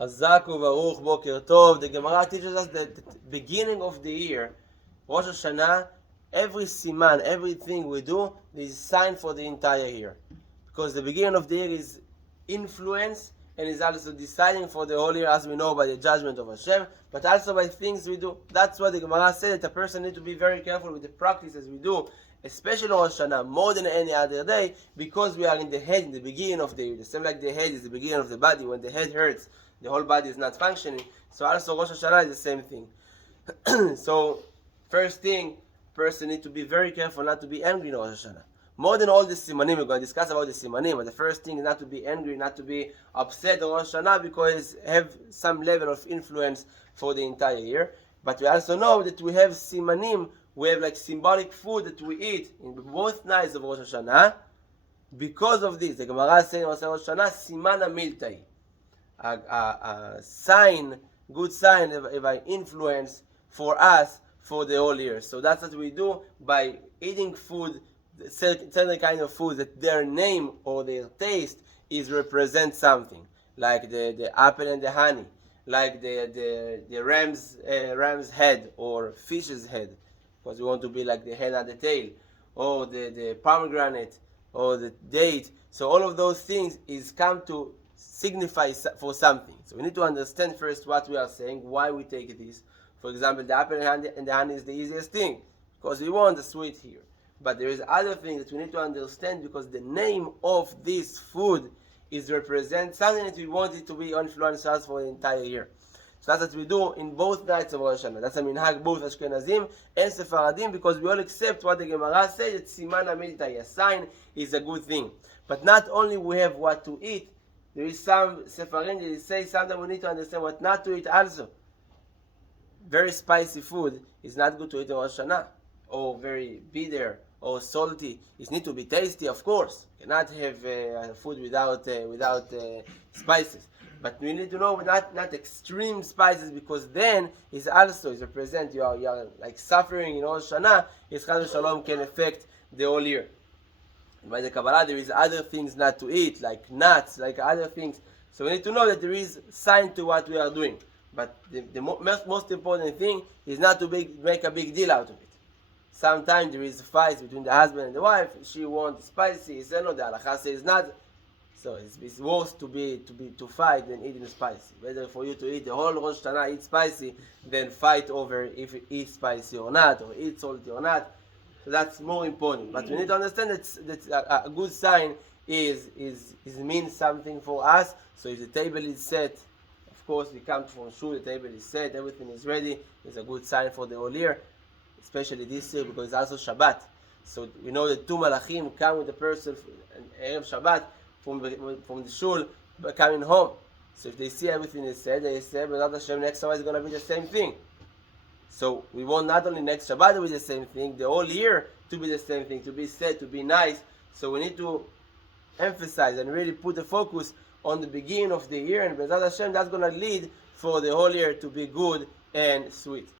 Chazak u'baruch, boker tov. The Gemara teaches us that the beginning of the year, Rosh Hashanah, every siman, everything we do is a sign for the entire year. Because the beginning of the year is influence and is also deciding for the whole year, as we know by the judgment of Hashem, but also by things we do. That's why the Gemara said that a person needs to be very careful with the practices we do, especially on Rosh Hashanah, more than any other day, because we are in the head, in the beginning of the year. The same like the head is the beginning of the body. When the head hurts, the whole body is not functioning. So also Rosh Hashanah is the same thing. So, first thing, person needs to be very careful not to be angry in Rosh Hashanah. More than all the simanim, we're going to discuss about the simanim, but the first thing is not to be angry, not to be upset on Rosh Hashanah, because have some level of influence for the entire year. But we also know that we have simanim, we have like symbolic food that we eat in both nights of Rosh Hashanah. Because of this, the Gemara says in Rosh Hashanah, simana miltai, a sign, good sign of an influence for us for the whole year. So that's what we do by eating food, certain kind of food that their name or their taste is represent something, like the apple and the honey, like the ram's head or fish's head, because we want to be like the head and the tail, or the pomegranate or the date. So all of those things is come to signify for something. So we need to understand first what we are saying, why we take this. For example, the apple and the honey is the easiest thing, because we want the sweet here. But there is other things that we need to understand, because the name of this food is represent something that we want it to be influence us for the entire year. So that's what we do in both nights of Rosh Hashanah. That's a minhag both Ashkenazim and Sephardim, because we all accept what the Gemara says, that siman hamiltai, a sign, is a good thing. But not only we have what to eat, there is some Sephardim that say sometimes we need to understand what not to eat also. Very spicy food is not good to eat in Rosh Hashanah, or very bitter or salty. It needs to be tasty, of course. You cannot have food without spices. But we need to know not extreme spices, because then is also is represent you are like suffering in Rosh Hashanah. His Chas Shalom can affect the whole year. And by the Kabbalah there is other things not to eat, like nuts, like other things. So we need to know that there is sign to what we are doing. But the most important thing is not to make a big deal out of it. Sometimes there is a fight between the husband and the wife. She wants spicy, he says no, the Halacha says not. So it's worse to fight than eating spicy. Better for you to eat the whole Rosh Hashanah, eat spicy, than fight over if it eats spicy or not, or eat salty or not. So that's more important. But we need to understand that a good sign is means something for us. So if the table is set, of course we come from shul, the table is set, everything is ready, it's a good sign for the whole year, especially this year because it's also Shabbat. So we know that two malachim come with the person Erev Shabbat from the shul coming home. So if they see everything is said, they say, but Hashem, next Shabbat is going to be the same thing. So we want not only next Shabbat to be the same thing, the whole year to be the same thing, to be said, to be nice. So we need to emphasize and really put the focus on the beginning of the year, and B'ezrat Hashem, that's going to lead for the whole year to be good and sweet.